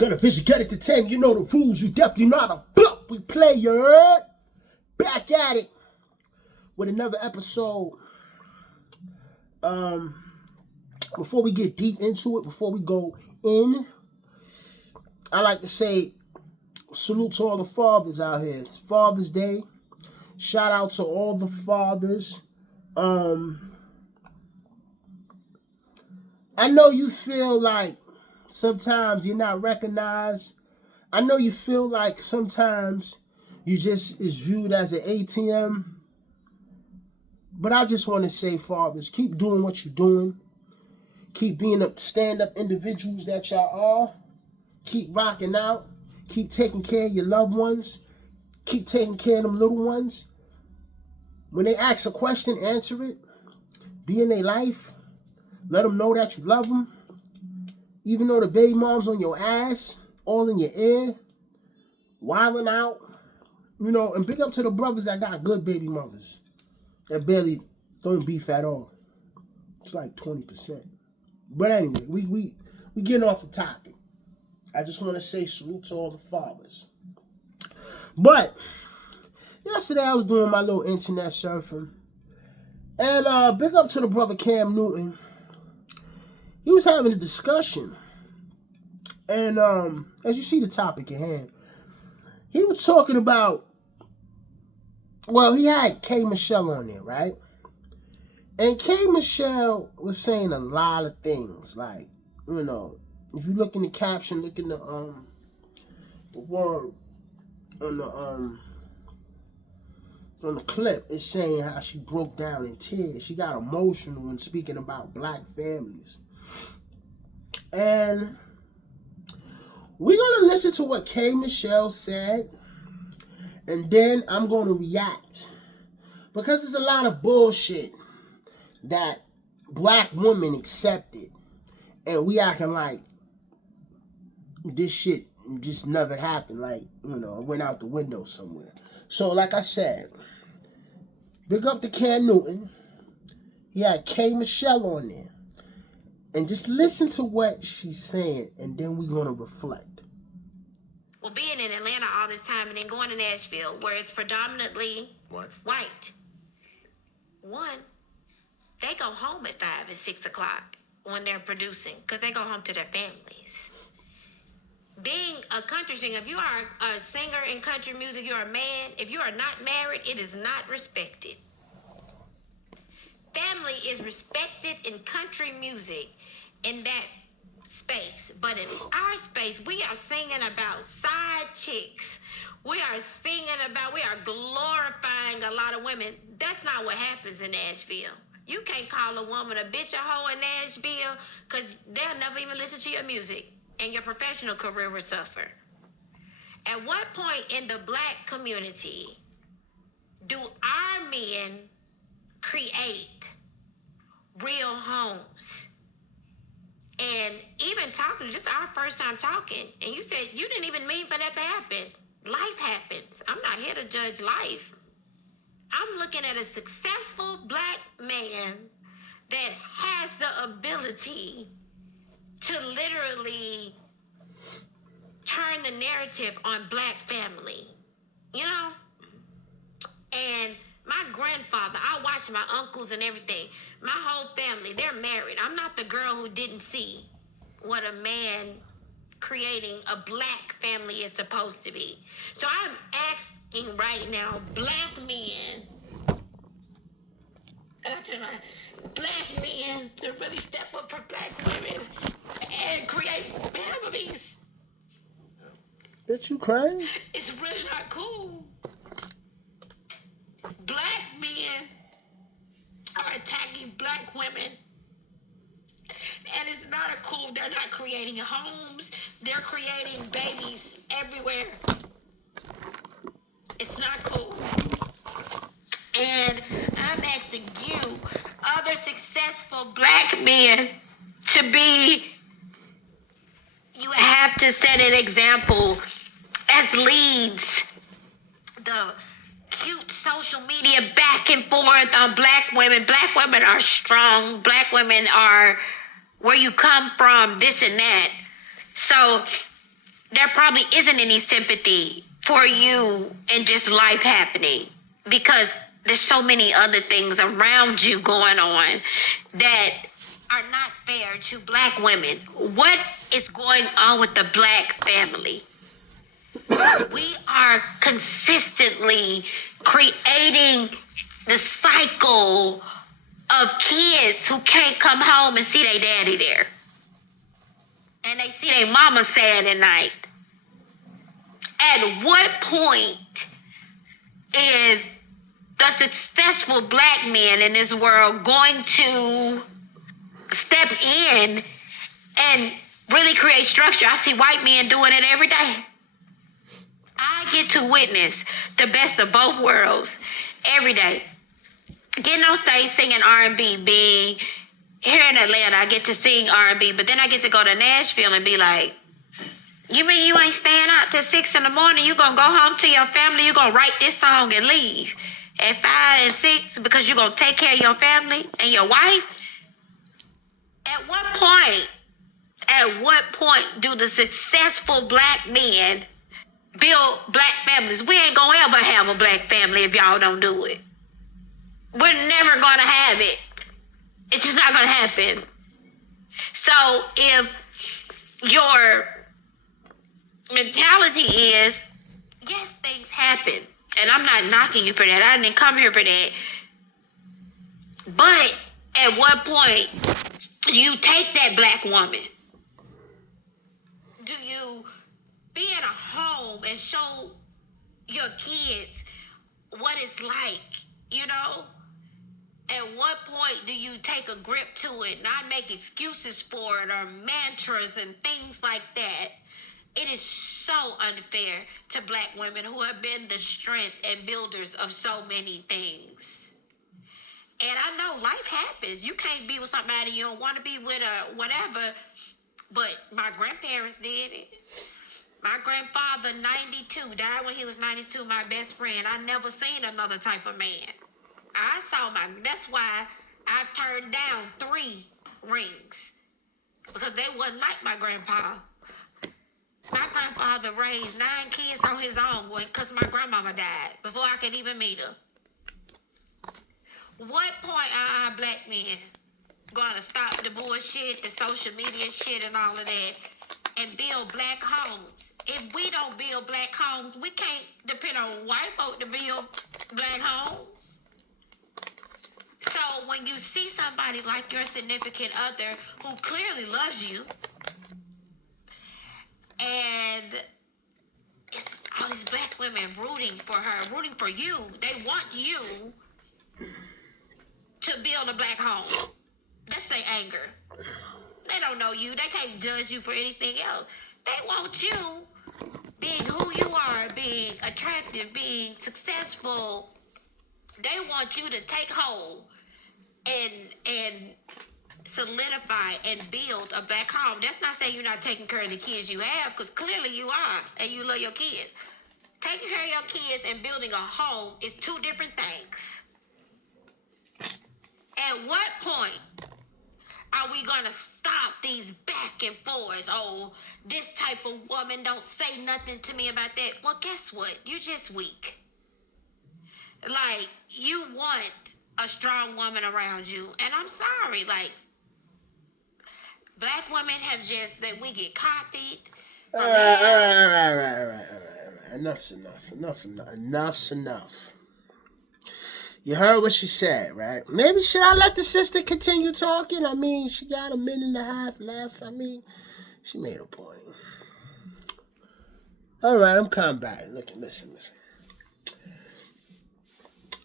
Got a vision, got it to tame. You know the rules. You definitely know how to fuck. We play, you heard? Back at it with another episode. Before we get deep into it, before we go in, I like to say salute to all the fathers out here. It's Father's Day. Shout out to all the fathers. I know you feel like sometimes you're not recognized. I know you feel like sometimes you just is viewed as an ATM. But I just want to say, fathers, keep doing what you're doing. Keep being up, stand-up individuals that y'all are. Keep rocking out. Keep taking care of your loved ones. Keep taking care of them little ones. When they ask a question, answer it. Be in their life. Let them know that you love them. Even though the baby mom's on your ass, all in your ear, wilding out. You know, and big up to the brothers that got good baby mothers. That barely don't beef at all. It's like 20%. But anyway, we getting off the topic. I just want to say salute to all the fathers. But yesterday I was doing my little internet surfing. And big up to the brother Cam Newton. He was having a discussion. And as you see the topic at hand, he was talking about, well, he had K. Michelle on there, right? And K. Michelle was saying a lot of things. Like, you know, if you look in the caption, look in the word on the clip, it's saying how she broke down in tears. She got emotional when speaking about black families. And we're going to listen to what K. Michelle said, and then I'm going to react. Because there's a lot of bullshit that black women accepted, and we acting like this shit just never happened, like, you know, it went out the window somewhere. So, like I said, big up to Cam Newton. He had K. Michelle on there. And just listen to what she's saying, and then we're going to reflect. Well, being in Atlanta all this time and then going to Nashville, where it's predominantly white. One, they go home at 5 and 6 o'clock when they're producing because they go home to their families. Being a country singer, if you are a singer in country music, you're a man. If you are not married, it is not respected. Family is respected in country music in that space. But in our space, we are singing about side chicks. We are glorifying a lot of women. That's not what happens in Nashville. You can't call a woman a bitch, a hoe in Nashville, because they'll never even listen to your music, and your professional career will suffer. At what point in the black community do our men create real homes? And even talking, just our first time talking, and you said you didn't even mean for that to happen. Life happens. I'm not here to judge life. I'm looking at a successful black man that has the ability to literally turn the narrative on black family, you know? And my grandfather, I watched my uncles and everything. My whole family, they're married. I'm not the girl who didn't see what a man creating a black family is supposed to be. So I'm asking right now, black men, to really step up for black women and create families. Bitch, you crying? It's really not cool. Black men are attacking black women. And it's not cool. They're not creating homes. They're creating babies everywhere. It's not cool. And I'm asking you, other successful black men, you have to set an example as leads. The cute social media back and forth on black women. Black women are strong. Black women are where you come from, this and that. So there probably isn't any sympathy for you and just life happening, because there's so many other things around you going on that are not fair to Black women. What is going on with the Black family? We are consistently creating the cycle of kids who can't come home and see their daddy there. And they see their mama sad at night. At what point is the successful Black man in this world going to step in and really create structure? I see white men doing it every day. I get to witness the best of both worlds every day. Getting on stage singing R&B, being here in Atlanta, I get to sing R&B, but then I get to go to Nashville and be like, you mean you ain't staying out till 6 in the morning? You gonna go home to your family? You gonna write this song and leave at 5 and 6 because you gonna take care of your family and your wife? At what point do the successful Black men build Black families? We ain't gonna ever have a Black family if y'all don't do it. We're never gonna have it. It's just not gonna happen. So if your mentality is, yes, things happen, and I'm not knocking you for that. I didn't come here for that. But at what point do you take that Black woman? Do you be in a home and show your kids what it's like, you know? At what point do you take a grip to it, not make excuses for it or mantras and things like that? It is so unfair to Black women who have been the strength and builders of so many things. And I know life happens. You can't be with somebody you don't want to be with or whatever. But my grandparents did it. My grandfather, 92, died when he was 92, my best friend. I never seen another type of man. That's why I've turned down 3 rings. Because they wasn't like my grandpa. My grandfather raised 9 kids on his own because my grandmama died before I could even meet her. What point are our Black men gonna stop the bullshit, the social media shit and all of that, and build Black homes? If we don't build Black homes, we can't depend on white folk to build Black homes. So when you see somebody like your significant other who clearly loves you, and it's all these Black women rooting for her, rooting for you, they want you to build a Black home. That's their anger. They don't know you. They can't judge you for anything else. They want you being who you are, being attractive, being successful. They want you to take hold and solidify and build a Black home. That's not saying you're not taking care of the kids you have, because clearly you are, and you love your kids. Taking care of your kids and building a home is 2 different things. At what point are we going to stop these back and forths? Oh, this type of woman don't say nothing to me about that. Well, guess what? You're just weak. Like, you want a strong woman around you. And I'm sorry, like, Black women have just, that we get copied. All right. Enough's enough. You heard what she said, right? Maybe should I let the sister continue talking? I mean, she got a minute and a half left. I mean, she made a point. All right, I'm coming back. Listen.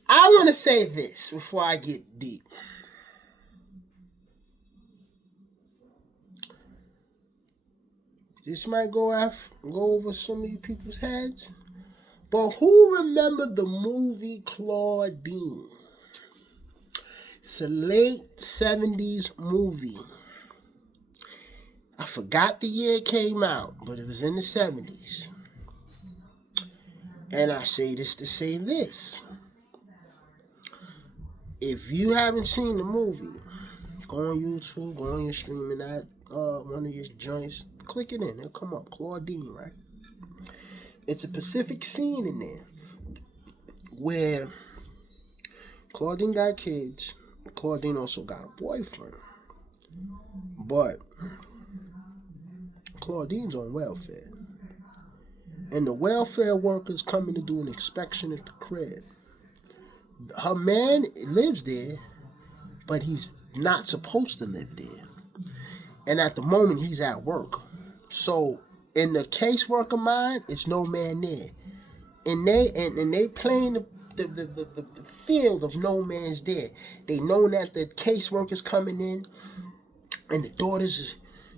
I want to say this before I get deep. This might go over so many people's heads. But who remembered the movie Claudine? It's a late 70s movie. I forgot the year it came out, but it was in the 70s. And I say this to say this. If you haven't seen the movie, go on YouTube, go on your streaming at one of your joints, click it in, it'll come up, Claudine, right? it's a specific scene in there where Claudine got kids. Claudine also got a boyfriend. But Claudine's on welfare. And the welfare workers coming to do an inspection at the crib. Her man lives there, but he's not supposed to live there. And at the moment, he's at work. So in the caseworker mind, it's no man there. And they playing the field of no man's there. They know that the caseworker's coming in, and the daughters,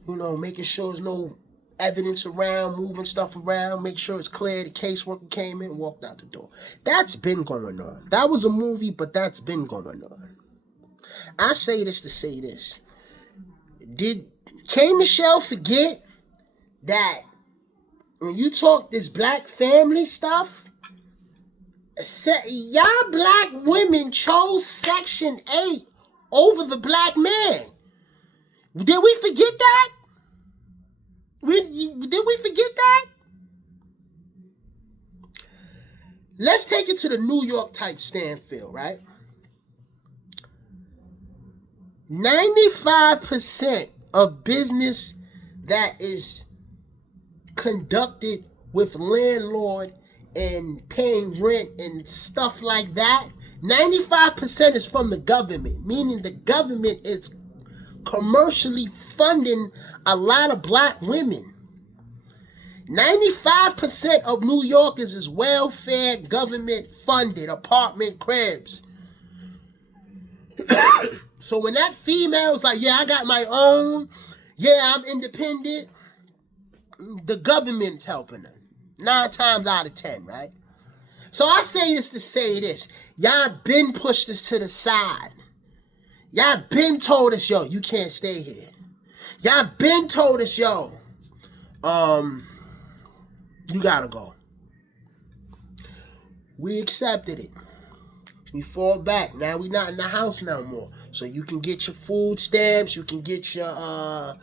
making sure there's no evidence around, moving stuff around, make sure it's clear. The caseworker came in, walked out the door. That's been going on. That was a movie, but that's been going on. I say this to say this. Did K. Michelle forget that when you talk this black family stuff, y'all black women chose Section 8 over the black man? Did we forget that? Did we forget that? Let's take it to the New York type Stanfield, right? 95% of business that is conducted with landlord and paying rent and stuff like that, 95% is from the government, meaning the government is commercially funding a lot of black women. 95% of New Yorkers is welfare, government funded, apartment cribs. So when that female's like, yeah, I got my own, yeah, I'm independent, the government's helping her. 9 times out of 10, right? So I say this to say this. Y'all been pushed us to the side. Y'all been told us, yo, you can't stay here. Y'all been told us, yo, you gotta go. We accepted it. We fall back. Now we not in the house no more. So you can get your food stamps, you can get your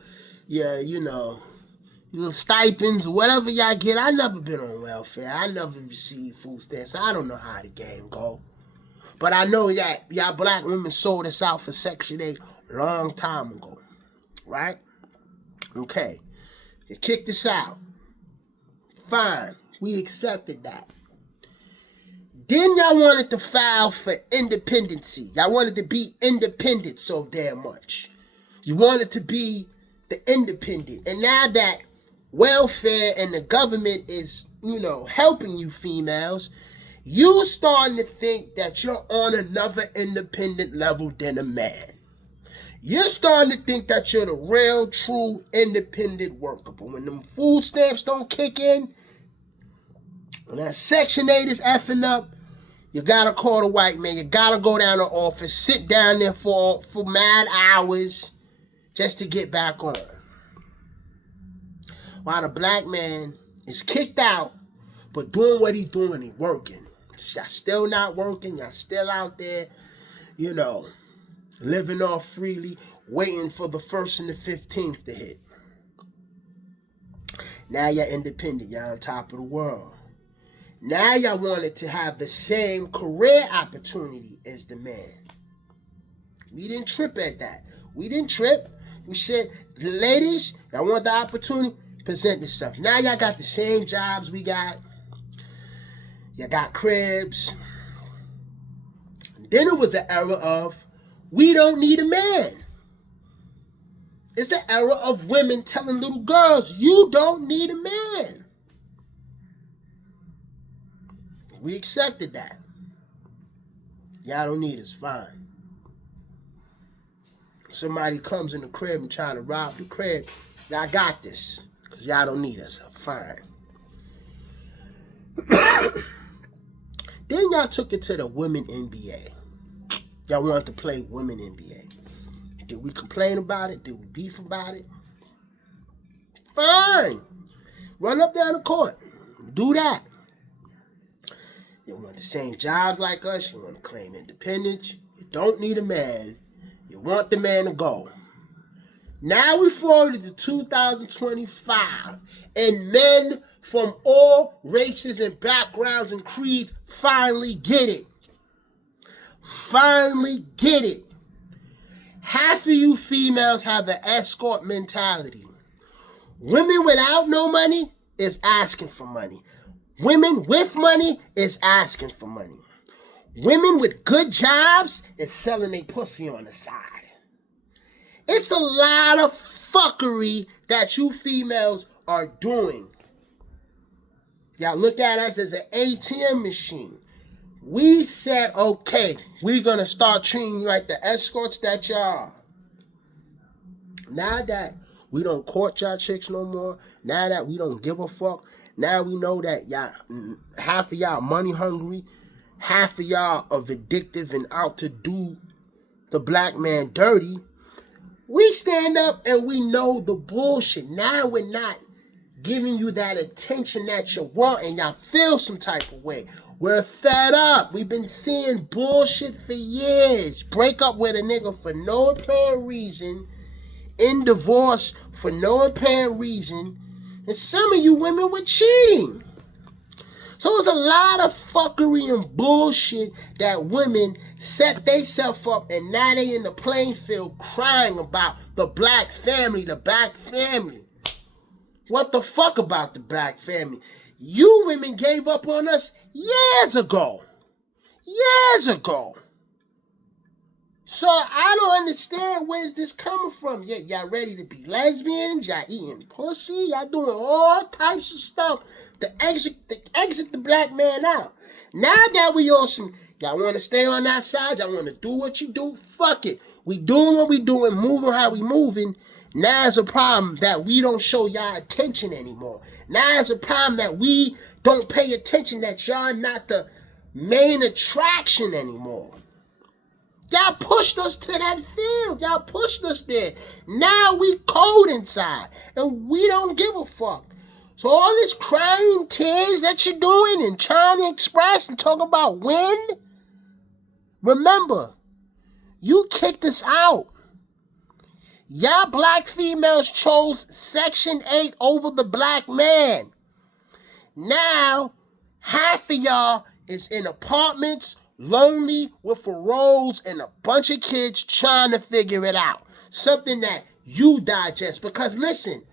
little stipends, whatever y'all get. I never been on welfare. I never received food stamps. I don't know how the game go. But I know that y'all black women sold us out for Section 8 a long time ago. Right? Okay. You kicked us out. Fine. We accepted that. Then y'all wanted to file for independency. Y'all wanted to be independent so damn much. You wanted to be the independent. And now that welfare and the government is, helping you females, you starting to think that you're on another independent level than a man. You're starting to think that you're the real, true, independent worker. But when them food stamps don't kick in, when that Section 8 is effing up, you gotta call the white man. You gotta go down to the office, sit down there for mad hours just to get back on. While the black man is kicked out, but doing what he's doing, he's working. Y'all still not working. Y'all still out there, living off freely, waiting for the 1st and the 15th to hit. Now you're independent. Y'all on top of the world. Now y'all wanted to have the same career opportunity as the man. We didn't trip at that. We didn't trip. We said, ladies, y'all want the opportunity? Present yourself. Now y'all got the same jobs we got. Y'all got cribs. Then it was an era of, we don't need a man. It's an era of women telling little girls, you don't need a man. We accepted that. Y'all don't need us, fine. Somebody comes in the crib and trying to rob the crib, y'all got this, because y'all don't need us, fine. Then y'all took it to the women NBA. Y'all wanted to play women NBA. Did we complain about it? Did we beef about it? Fine. Run up down the court. Do that. You want the same jobs like us. You want to claim independence. You don't need a man. You want the man to go. Now we forward to 2025, and men from all races and backgrounds and creeds finally get it. Finally get it. Half of you females have the escort mentality. Women without no money is asking for money. Women with money is asking for money. Women with good jobs is selling their pussy on the side. It's a lot of fuckery that you females are doing. Y'all look at us as an ATM machine. We said, okay, we're going to start treating you like the escorts that y'all are. Now that we don't court y'all chicks no more, now that we don't give a fuck, now we know that y'all, half of y'all money hungry, half of y'all are vindictive and out to do the black man dirty. We stand up and we know the bullshit. Now we're not giving you that attention that you want and y'all feel some type of way. We're fed up. We've been seeing bullshit for years. Break up with a nigga for no apparent reason. In divorce for no apparent reason. And some of you women were cheating. So it's a lot of fuckery and bullshit that women set themselves up and now they in the playing field crying about the black family, the black family. What the fuck about the black family? You women gave up on us years ago. Years ago. So I don't understand where this coming from. Y'all ready to be lesbians? Y'all eating pussy? Y'all doing all types of stuff to exit the black man out. Now that we on some, y'all want to stay on that side? Y'all want to do what you do? Fuck it. We doing what we doing, moving how we moving. Now it's a problem that we don't show y'all attention anymore. Now it's a problem that we don't pay attention, that y'all not the main attraction anymore. Y'all pushed us to that field. Y'all pushed us there. Now we cold inside. And we don't give a fuck. So all this crying tears that you're doing and trying to express and talk about when, remember, you kicked us out. Y'all black females chose Section 8 over the black man. Now, half of y'all is in apartments, lonely, with roles and a bunch of kids trying to figure it out. Something that you digest. Because listen,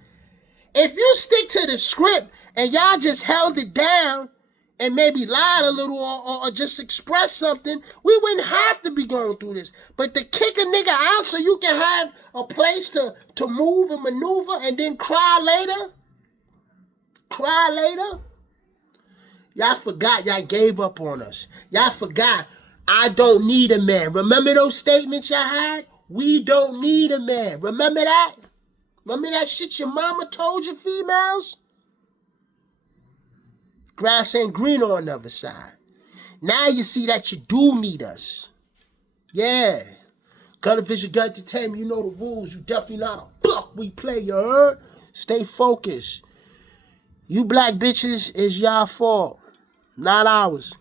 if you stick to the script and y'all just held it down and maybe lied a little or just express something, we wouldn't have to be going through this. But to kick a nigga out so you can have a place to move and maneuver and then cry later? Y'all forgot y'all gave up on us. Y'all forgot I don't need a man. Remember those statements y'all had? We don't need a man. Remember that? Remember that shit your mama told you, females? Grass ain't green on the other side. Now you see that you do need us. Yeah. Color Vision Gun Entertainment, you know the rules. You definitely not a buck we play, you heard? Stay focused. You black bitches is y'all fault, not ours.